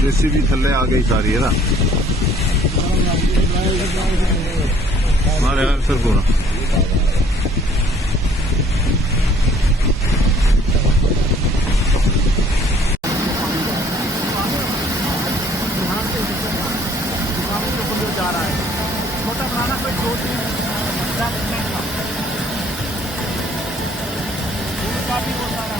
JCB थल्ले आ गई सारी है ना हमारे सर को जा रहा है छोटा बनाना कोई 2-3 काफी होता है।